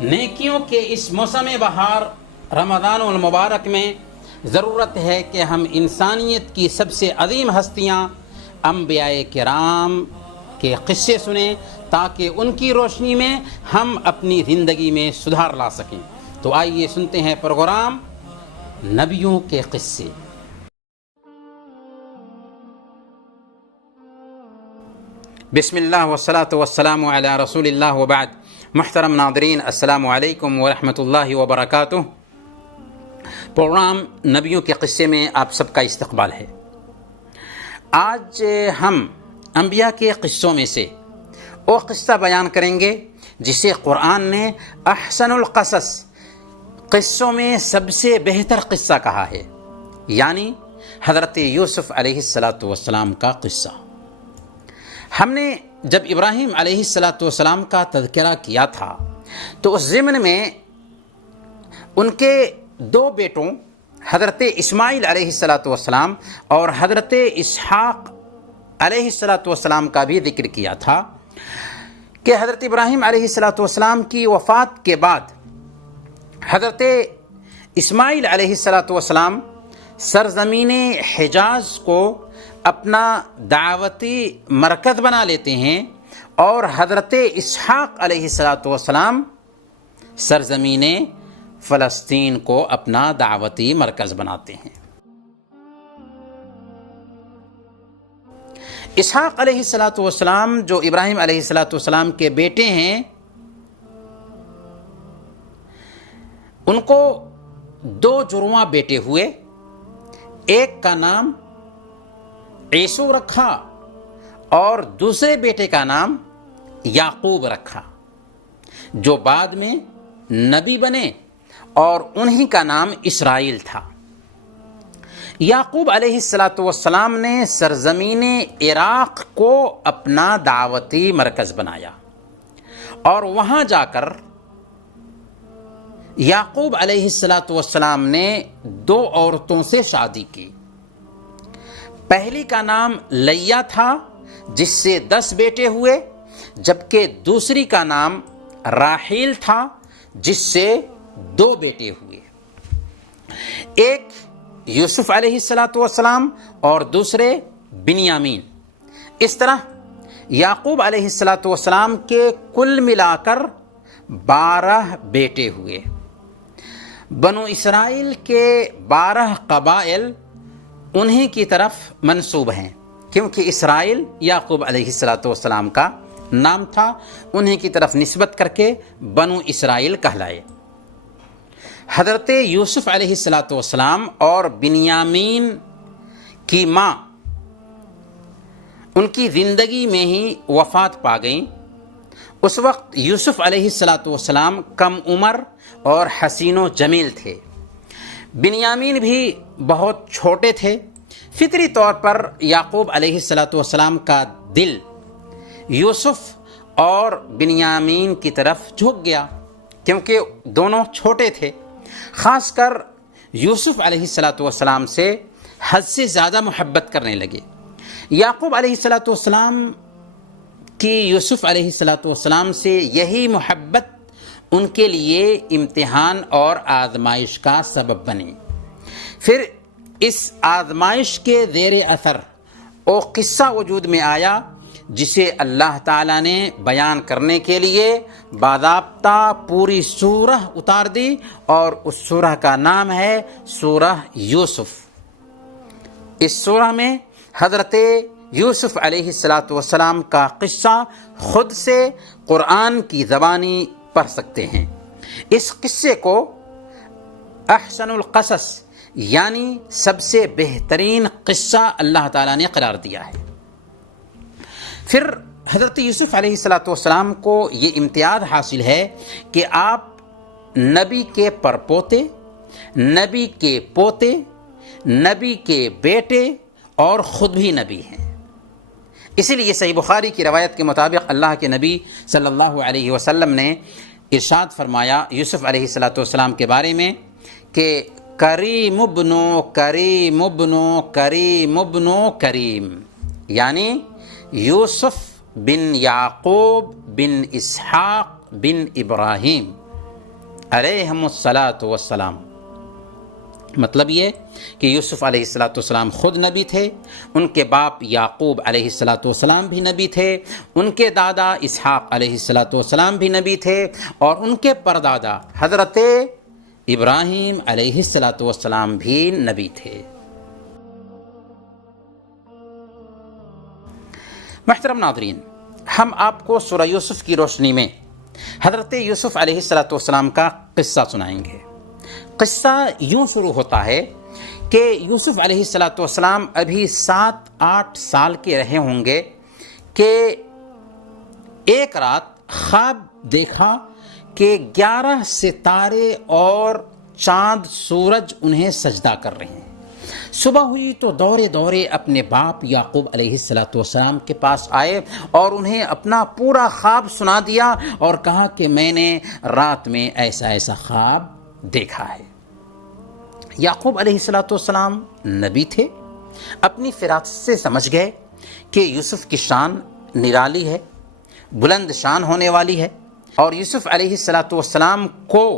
نیکیوں کے اس موسم بہار رمضان المبارک میں ضرورت ہے کہ ہم انسانیت کی سب سے عظیم ہستیاں انبیاء کرام کے قصے سنیں تاکہ ان کی روشنی میں ہم اپنی زندگی میں سدھار لا سکیں۔ تو آئیے سنتے ہیں پروگرام نبیوں کے قصے۔ بسم اللہ والصلاة والسلام علی رسول اللہ وبعد۔ محترم ناظرین، السلام علیکم ورحمۃ اللہ وبرکاتہ۔ پروگرام نبیوں کے قصے میں آپ سب کا استقبال ہے۔ آج ہم انبیاء کے قصوں میں سے وہ قصہ بیان کریں گے جسے قرآن نے احسن القصص، قصوں میں سب سے بہتر قصہ کہا ہے، یعنی حضرت یوسف علیہ السلام کا قصہ۔ ہم نے جب ابراہیم علیہ السلام کا تذکرہ کیا تھا تو اس ضمن میں ان کے دو بیٹوں حضرت اسماعیل علیہ السلام اور حضرت اسحاق علیہ السلام کا بھی ذکر کیا تھا کہ حضرت ابراہیم علیہ السلام کی وفات کے بعد حضرت اسماعیل علیہ السلام سرزمین حجاز کو اپنا دعوتی مرکز بنا لیتے ہیں اور حضرت اسحاق علیہ السلام سرزمین فلسطین کو اپنا دعوتی مرکز بناتے ہیں۔ اسحاق علیہ السلام جو ابراہیم علیہ السلام کے بیٹے ہیں، ان کو دو جڑواں بیٹے ہوئے، ایک کا نام عیسو رکھا اور دوسرے بیٹے کا نام یعقوب رکھا، جو بعد میں نبی بنے اور انہی کا نام اسرائیل تھا۔ یعقوب علیہ السلام نے سرزمین عراق کو اپنا دعوتی مرکز بنایا اور وہاں جا کر یعقوب علیہ السلام نے دو عورتوں سے شادی کی۔ پہلی کا نام لیا تھا جس سے 10 بیٹے ہوئے، جبکہ دوسری کا نام راحیل تھا جس سے 2 بیٹے ہوئے، ایک یوسف علیہ السلام اور دوسرے بنیامین۔ اس طرح یعقوب علیہ السلام کے کل ملا کر 12 بیٹے ہوئے۔ بنو اسرائیل کے 12 قبائل انہی کی طرف منسوب ہیں، کیونکہ اسرائیل یعقوب علیہ السلام کا نام تھا، انہی کی طرف نسبت کر کے بنو اسرائیل کہلائے۔ حضرت یوسف علیہ السلام اور بنیامین کی ماں ان کی زندگی میں ہی وفات پا گئیں۔ اس وقت یوسف علیہ السلام کم عمر اور حسین و جمیل تھے، بنیامین بھی بہت چھوٹے تھے۔ فطری طور پر یعقوب علیہ السلام کا دل یوسف اور بنیامین کی طرف جھک گیا، کیونکہ دونوں چھوٹے تھے۔ خاص کر یوسف علیہ السلام سے حد سے زیادہ محبت کرنے لگے۔ یعقوب علیہ السلام کی یوسف علیہ السلام سے یہی محبت ان کے لیے امتحان اور آزمائش کا سبب بنی۔ پھر اس آزمائش کے زیر اثر وہ قصہ وجود میں آیا جسے اللہ تعالیٰ نے بیان کرنے کے لیے باضابطہ پوری سورہ اتار دی، اور اس سورہ کا نام ہے سورہ یوسف۔ اس سورہ میں حضرت یوسف علیہ السلام کا قصہ خود سے قرآن کی زبانی پڑھ سکتے ہیں۔ اس قصے کو احسن القصص یعنی سب سے بہترین قصہ اللہ تعالیٰ نے قرار دیا ہے۔ پھر حضرت یوسف علیہ السلام کو یہ امتیاز حاصل ہے کہ آپ نبی کے پرپوتے، نبی کے پوتے، نبی کے بیٹے اور خود بھی نبی ہیں۔ اسی لیے صحیح بخاری کی روایت کے مطابق اللہ کے نبی صلی اللہ علیہ وسلم نے ارشاد فرمایا یوسف علیہ السلام کے بارے میں کہ کریم ابنو کریم ابنو کریم ابنو کریم، یعنی یوسف بن یعقوب بن اسحاق بن ابراہیم، علیہم الصلاۃ والسلام۔ مطلب یہ کہ یوسف علیہ الصلاۃ والسلام خود نبی تھے، ان کے باپ یعقوب علیہ الصلاۃ والسلام بھی نبی تھے، ان کے دادا اسحاق علیہ الصلاۃ والسلام بھی نبی تھے، اور ان کے پردادا حضرت ابراہیم علیہ الصلاۃ والسلام بھی نبی تھے۔ محترم ناظرین، ہم آپ کو سورہ یوسف کی روشنی میں حضرت یوسف علیہ الصلاۃ والسلام کا قصہ سنائیں گے۔ قصہ یوں شروع ہوتا ہے کہ یوسف علیہ الصلاۃ والسلام ابھی 7-8 سال کے رہے ہوں گے کہ ایک رات خواب دیکھا کہ 11 ستارے اور چاند سورج انہیں سجدہ کر رہے ہیں۔ صبح ہوئی تو دورے دورے اپنے باپ یعقوب علیہ الصلاۃ والسلام کے پاس آئے اور انہیں اپنا پورا خواب سنا دیا اور کہا کہ میں نے رات میں ایسا ایسا خواب دیکھا ہے۔ یعقوب علیہ الصلاۃ والسلام نبی تھے، اپنی فراست سے سمجھ گئے کہ یوسف کی شان نرالی ہے، بلند شان ہونے والی ہے، اور یوسف علیہ الصلاۃ والسلام کو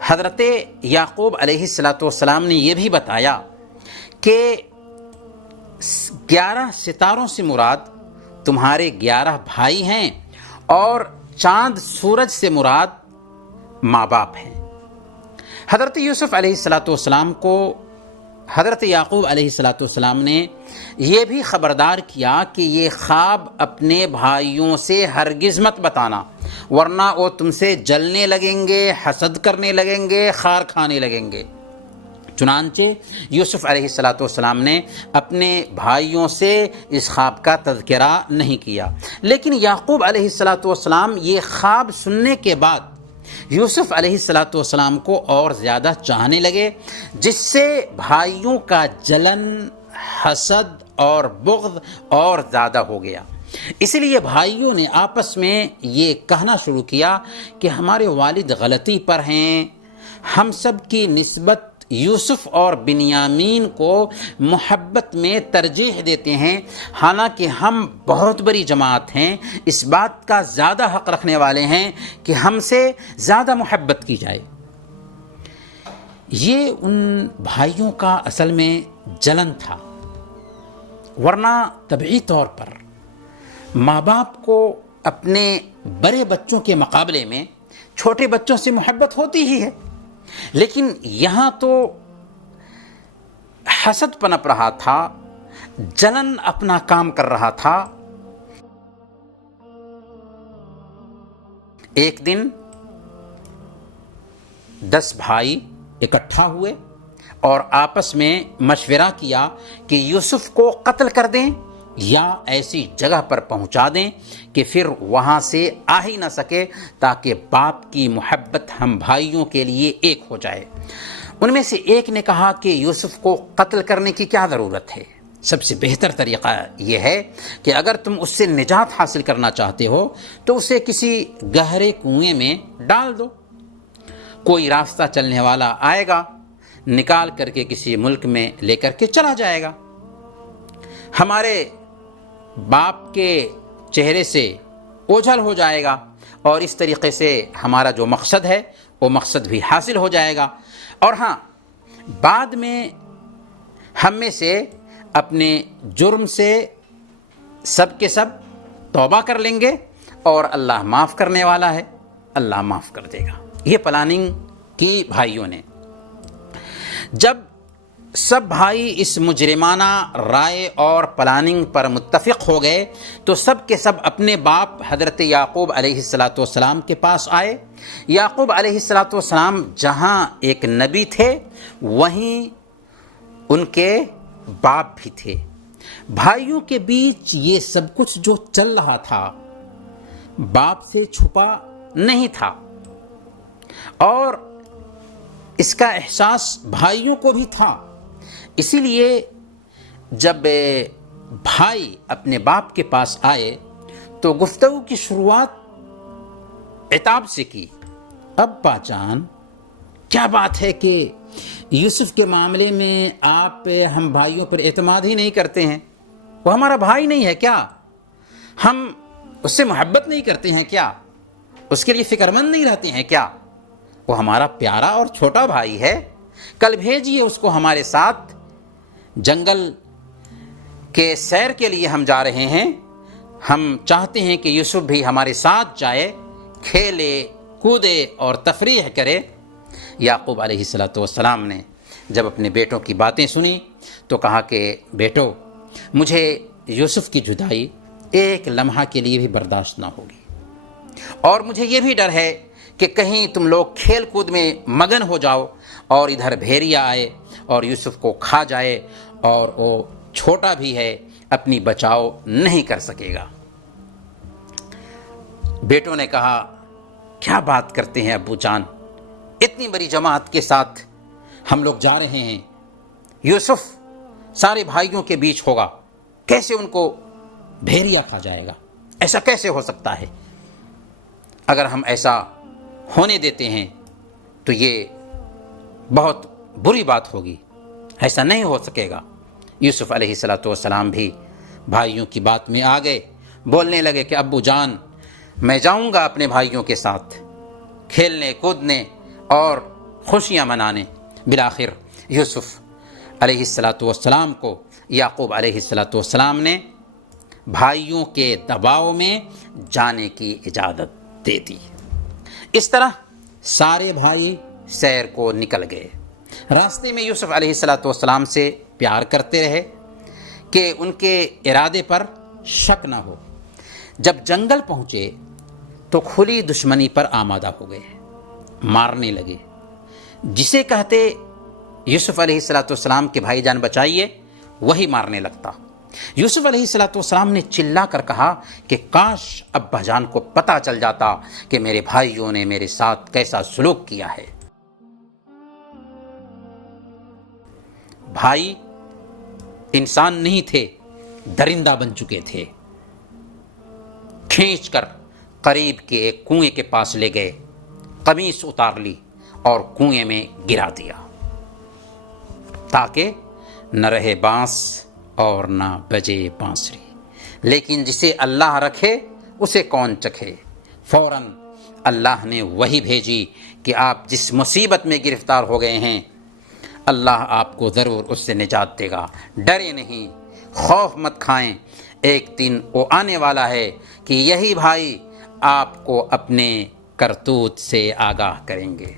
حضرت یعقوب علیہ الصلاۃ والسلام نے یہ بھی بتایا کہ 11 ستاروں سے مراد تمہارے 11 بھائی ہیں، اور چاند سورج سے مراد ماں باپ ہیں۔ حضرت یوسف علیہ الصلاۃ والسلام کو حضرت یعقوب علیہ الصلاۃ والسلام نے یہ بھی خبردار کیا کہ یہ خواب اپنے بھائیوں سے ہرگز مت بتانا، ورنہ وہ تم سے جلنے لگیں گے، حسد کرنے لگیں گے، خار کھانے لگیں گے۔ چنانچہ یوسف علیہ الصلاۃ والسلام نے اپنے بھائیوں سے اس خواب کا تذکرہ نہیں کیا، لیکن یعقوب علیہ الصلاۃ والسلام یہ خواب سننے کے بعد یوسف علیہ الصلاۃ والسلام کو اور زیادہ چاہنے لگے، جس سے بھائیوں کا جلن، حسد اور بغض اور زیادہ ہو گیا۔ اس لیے بھائیوں نے آپس میں یہ کہنا شروع کیا کہ ہمارے والد غلطی پر ہیں، ہم سب کی نسبت یوسف اور بنیامین کو محبت میں ترجیح دیتے ہیں، حالانکہ ہم بہت بڑی جماعت ہیں، اس بات کا زیادہ حق رکھنے والے ہیں کہ ہم سے زیادہ محبت کی جائے۔ یہ ان بھائیوں کا اصل میں جلن تھا، ورنہ طبعی طور پر ماں باپ کو اپنے بڑے بچوں کے مقابلے میں چھوٹے بچوں سے محبت ہوتی ہی ہے، لیکن یہاں تو حسد پنپ رہا تھا، جلن اپنا کام کر رہا تھا۔ ایک دن 10 بھائی اکٹھا ہوئے اور آپس میں مشورہ کیا کہ یوسف کو قتل کر دیں یا ایسی جگہ پر پہنچا دیں کہ پھر وہاں سے آ ہی نہ سکے، تاکہ باپ کی محبت ہم بھائیوں کے لیے ایک ہو جائے۔ ان میں سے ایک نے کہا کہ یوسف کو قتل کرنے کی کیا ضرورت ہے، سب سے بہتر طریقہ یہ ہے کہ اگر تم اس سے نجات حاصل کرنا چاہتے ہو تو اسے کسی گہرے کنویں میں ڈال دو، کوئی راستہ چلنے والا آئے گا، نکال کر کے کسی ملک میں لے کر کے چلا جائے گا، ہمارے باپ کے چہرے سے اوجھل ہو جائے گا، اور اس طریقے سے ہمارا جو مقصد ہے وہ مقصد بھی حاصل ہو جائے گا، اور ہاں بعد میں ہم میں سے اپنے جرم سے سب کے سب توبہ کر لیں گے، اور اللہ معاف کرنے والا ہے، اللہ معاف کر دے گا۔ یہ پلاننگ کی بھائیوں نے۔ جب سب بھائی اس مجرمانہ رائے اور پلاننگ پر متفق ہو گئے تو سب کے سب اپنے باپ حضرت یعقوب علیہ الصلاۃ والسلام کے پاس آئے۔ یعقوب علیہ الصلاۃ والسلام جہاں ایک نبی تھے وہیں ان کے باپ بھی تھے۔ بھائیوں کے بیچ یہ سب کچھ جو چل رہا تھا باپ سے چھپا نہیں تھا، اور اس کا احساس بھائیوں کو بھی تھا۔ اسی لیے جب بھائی اپنے باپ کے پاس آئے تو گفتگو کی شروعات عتاب سے کی۔ ابا جان، کیا بات ہے کہ یوسف کے معاملے میں آپ ہم بھائیوں پر اعتماد ہی نہیں کرتے ہیں؟ وہ ہمارا بھائی نہیں ہے کیا؟ ہم اس سے محبت نہیں کرتے ہیں کیا؟ اس کے لیے فکر مند نہیں رہتے ہیں کیا؟ وہ ہمارا پیارا اور چھوٹا بھائی ہے، کل بھیجیے اس کو ہمارے ساتھ، جنگل کے سیر کے لیے ہم جا رہے ہیں، ہم چاہتے ہیں کہ یوسف بھی ہمارے ساتھ جائے، کھیلے کودے اور تفریح کرے۔ یعقوب علیہ السلام نے جب اپنے بیٹوں کی باتیں سنی تو کہا کہ بیٹو، مجھے یوسف کی جدائی ایک لمحہ کے لیے بھی برداشت نہ ہوگی، اور مجھے یہ بھی ڈر ہے کہ کہیں تم لوگ کھیل کود میں مگن ہو جاؤ اور ادھر بھیڑیا آئے اور یوسف کو کھا جائے، اور وہ چھوٹا بھی ہے، اپنی بچاؤ نہیں کر سکے گا۔ بیٹوں نے کہا کیا بات کرتے ہیں ابو جان، اتنی بڑی جماعت کے ساتھ ہم لوگ جا رہے ہیں، یوسف سارے بھائیوں کے بیچ ہوگا، کیسے ان کو بھیڑیا کھا جائے گا؟ ایسا کیسے ہو سکتا ہے؟ اگر ہم ایسا ہونے دیتے ہیں تو یہ بہت بری بات ہوگی، ایسا نہیں ہو سکے گا۔ یوسف علیہ السلام بھی بھائیوں کی بات میں آ گئے، بولنے لگے کہ ابو جان، میں جاؤں گا اپنے بھائیوں کے ساتھ کھیلنے کودنے اور خوشیاں منانے۔ بالآخر یوسف علیہ السلام کو یعقوب علیہ السلام نے بھائیوں کے دباؤ میں جانے کی اجازت دے دی۔ اس طرح سارے بھائی سیر کو نکل گئے۔ راستے میں یوسف علیہ السلام سے پیار کرتے رہے کہ ان کے ارادے پر شک نہ ہو۔ جب جنگل پہنچے تو کھلی دشمنی پر آمادہ ہو گئے، مارنے لگے۔ جسے کہتے یوسف علیہ السلام کے بھائی جان بچائیے، وہی مارنے لگتا۔ یوسف علیہ السلام نے چلا کر کہا کہ کاش ابا جان کو پتہ چل جاتا کہ میرے بھائیوں نے میرے ساتھ کیسا سلوک کیا ہے۔ بھائی انسان نہیں تھے، درندہ بن چکے تھے۔ کھینچ کر قریب کے ایک کنویں کے پاس لے گئے، قمیص اتار لی اور کنویں میں گرا دیا، تاکہ نہ رہے بانس اور نہ بجے بانسری، لیکن جسے اللہ رکھے اسے کون چکھے۔ فوراً اللہ نے وحی بھیجی کہ آپ جس مصیبت میں گرفتار ہو گئے ہیں، اللہ آپ کو ضرور اس سے نجات دے گا، ڈرے نہیں، خوف مت کھائیں، ایک دن وہ آنے والا ہے کہ یہی بھائی آپ کو اپنے کرتوت سے آگاہ کریں گے۔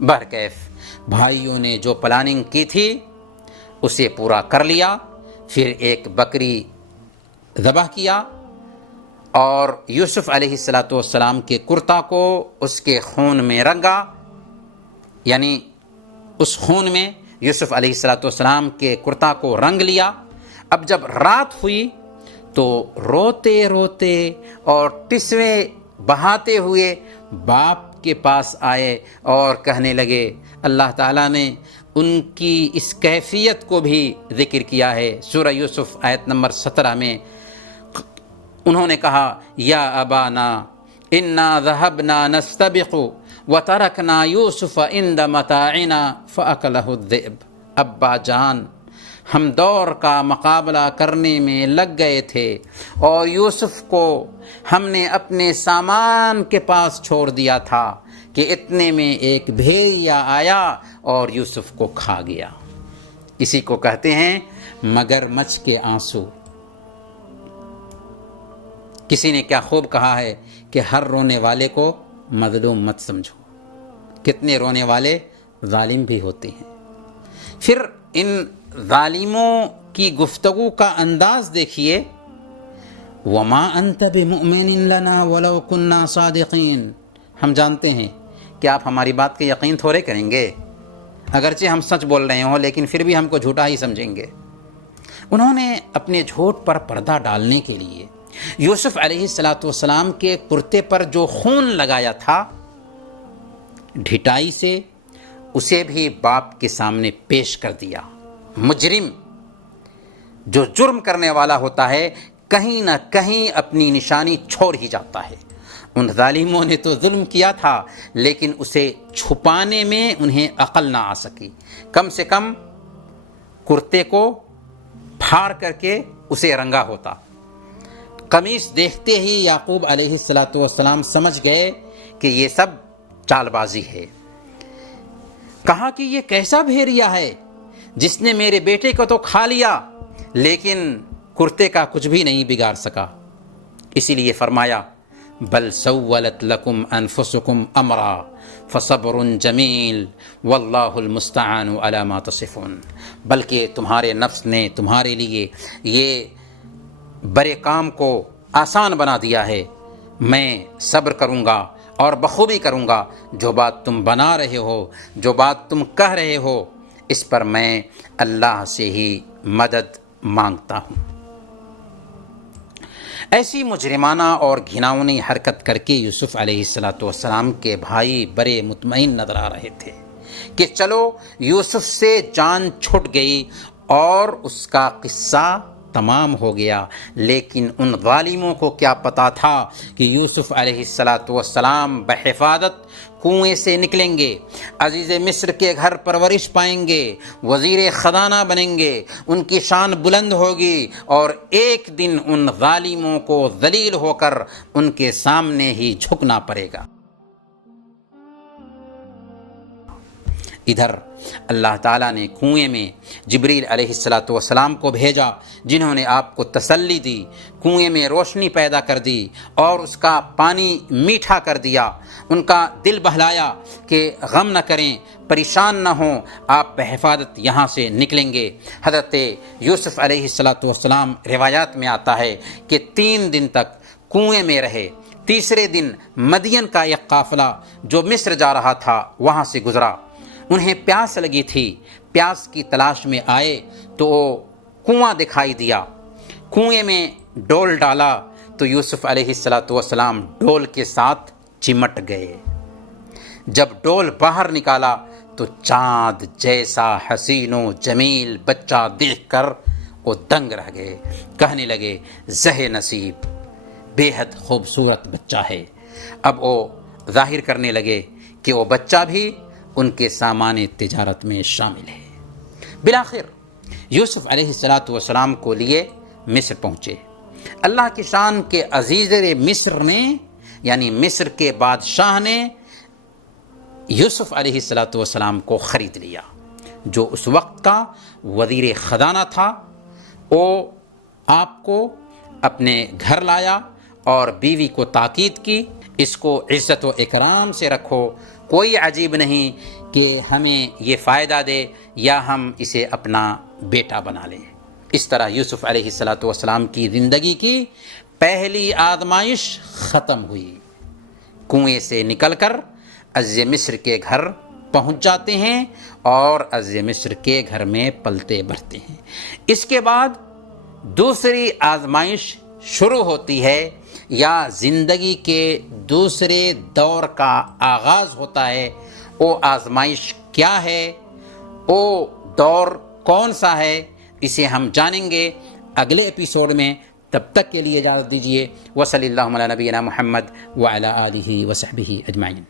بہرکیف بھائیوں نے جو پلاننگ کی تھی اسے پورا کر لیا۔ پھر ایک بکری ذبح کیا اور یوسف علیہ السلام کے کرتا کو اس کے خون میں رنگا، یعنی اس خون میں یوسف علیہ السلام کے کرتا کو رنگ لیا۔ اب جب رات ہوئی تو روتے روتے اور ٹسویں بہاتے ہوئے باپ کے پاس آئے اور کہنے لگے، اللہ تعالیٰ نے ان کی اس کیفیت کو بھی ذکر کیا ہے سورہ یوسف آیت نمبر 17 میں۔ انہوں نے کہا یا ابانا انا ذهبنا نستبق وترکنا یوسف عند متاعنا فاکلہ الذئب۔ ابا جان، ہم دوڑ کا مقابلہ کرنے میں لگ گئے تھے اور یوسف کو ہم نے اپنے سامان کے پاس چھوڑ دیا تھا کہ اتنے میں ایک بھیڑیا آیا اور یوسف کو کھا گیا۔ اسی کو کہتے ہیں مگر مچھ کے آنسو۔ کسی نے کیا خوب کہا ہے کہ ہر رونے والے کو مظلوم مت سمجھو، کتنے رونے والے ظالم بھی ہوتے ہیں۔ پھر ان ظالموں کی گفتگو کا انداز دیکھیے، وما انت بمؤمن لنا ولو كنا صادقین۔ ہم جانتے ہیں کہ آپ ہماری بات کے یقین تھوڑے کریں گے، اگرچہ ہم سچ بول رہے ہوں لیکن پھر بھی ہم کو جھوٹا ہی سمجھیں گے۔ انہوں نے اپنے جھوٹ پر پردہ ڈالنے کے لیے یوسف علیہ السلام کے کرتے پر جو خون لگایا تھا، ڈھٹائی سے اسے بھی باپ کے سامنے پیش کر دیا۔ مجرم جو جرم کرنے والا ہوتا ہے کہیں نہ کہیں اپنی نشانی چھوڑ ہی جاتا ہے۔ ان ظالموں نے تو ظلم کیا تھا لیکن اسے چھپانے میں انہیں عقل نہ آ سکی۔ کم سے کم کرتے کو پھاڑ کر کے اسے رنگا ہوتا، قمیص دیکھتے ہی یعقوب علیہ السلام سمجھ گئے کہ یہ سب چال بازی ہے۔ کہا کہ یہ کیسا بھیڑیا ہے جس نے میرے بیٹے کو تو کھا لیا لیکن کرتے کا کچھ بھی نہیں بگاڑ سکا۔ اسی لیے فرمایا بل سولت لکم انفسکم امرا فصبر جمیل واللہ المستعان علی ما تصفون، بلکہ تمہارے نفس نے تمہارے لیے یہ برے کام کو آسان بنا دیا ہے، میں صبر کروں گا اور بخوبی کروں گا، جو بات تم بنا رہے ہو، جو بات تم کہہ رہے ہو، اس پر میں اللہ سے ہی مدد مانگتا ہوں۔ ایسی مجرمانہ اور گھناؤنی حرکت کر کے یوسف علیہ السلام کے بھائی بڑے مطمئن نظر آ رہے تھے کہ چلو یوسف سے جان چھٹ گئی اور اس کا قصہ تمام ہو گیا، لیکن ان ظالموں کو کیا پتا تھا کہ یوسف علیہ السلام بحفاظت کنویں سے نکلیں گے، عزیز مصر کے گھر پرورش پائیں گے، وزیر خزانہ بنیں گے، ان کی شان بلند ہوگی اور ایک دن ان ظالموں کو ذلیل ہو کر ان کے سامنے ہی جھکنا پڑے گا۔ ادھر اللہ تعالیٰ نے کنویں میں جبریل علیہ السلام کو بھیجا، جنہوں نے آپ کو تسلی دی، کنویں میں روشنی پیدا کر دی اور اس کا پانی میٹھا کر دیا، ان کا دل بہلایا کہ غم نہ کریں، پریشان نہ ہوں، آپ بحفاظت یہاں سے نکلیں گے۔ حضرت یوسف علیہ السلام روایات میں آتا ہے کہ 3 دن تک کنویں میں رہے، تیسرے دن مدین کا ایک قافلہ جو مصر جا رہا تھا وہاں سے گزرا، انہیں پیاس لگی تھی، پیاس کی تلاش میں آئے تو کنواں دکھائی دیا، کنویں میں ڈول ڈالا تو یوسف علیہ السلام ڈول کے ساتھ چمٹ گئے۔ جب ڈول باہر نکالا تو چاند جیسا حسین و جمیل بچہ دیکھ کر وہ دنگ رہ گئے، کہنے لگے زہ نصیب، بے حد خوبصورت بچہ ہے۔ اب وہ ظاہر کرنے لگے کہ وہ بچہ بھی ان کے سامان تجارت میں شامل ہے۔ بالآخر یوسف علیہ السلام کو لیے مصر پہنچے۔ اللہ کی شان کے عزیز مصر نے یعنی مصر کے بادشاہ نے یوسف علیہ السلام کو خرید لیا، جو اس وقت کا وزیر خزانہ تھا۔ وہ آپ کو اپنے گھر لایا اور بیوی کو تاکید کی، اس کو عزت و اکرام سے رکھو، کوئی عجیب نہیں کہ ہمیں یہ فائدہ دے یا ہم اسے اپنا بیٹا بنا لیں۔ اس طرح یوسف علیہ السلام کی زندگی کی پہلی آزمائش ختم ہوئی، کنویں سے نکل کر عزیز مصر کے گھر پہنچ جاتے ہیں اور عزیز مصر کے گھر میں پلتے بڑھتے ہیں۔ اس کے بعد دوسری آزمائش شروع ہوتی ہے یا زندگی کے دوسرے دور کا آغاز ہوتا ہے۔ وہ آزمائش کیا ہے، وہ دور کون سا ہے، اسے ہم جانیں گے اگلے ایپیسوڈ میں۔ تب تک کے لیے اجازت دیجیے۔ وصلی اللہ علی نبینا محمد وعلی آلہ وصحبہ اجمعین۔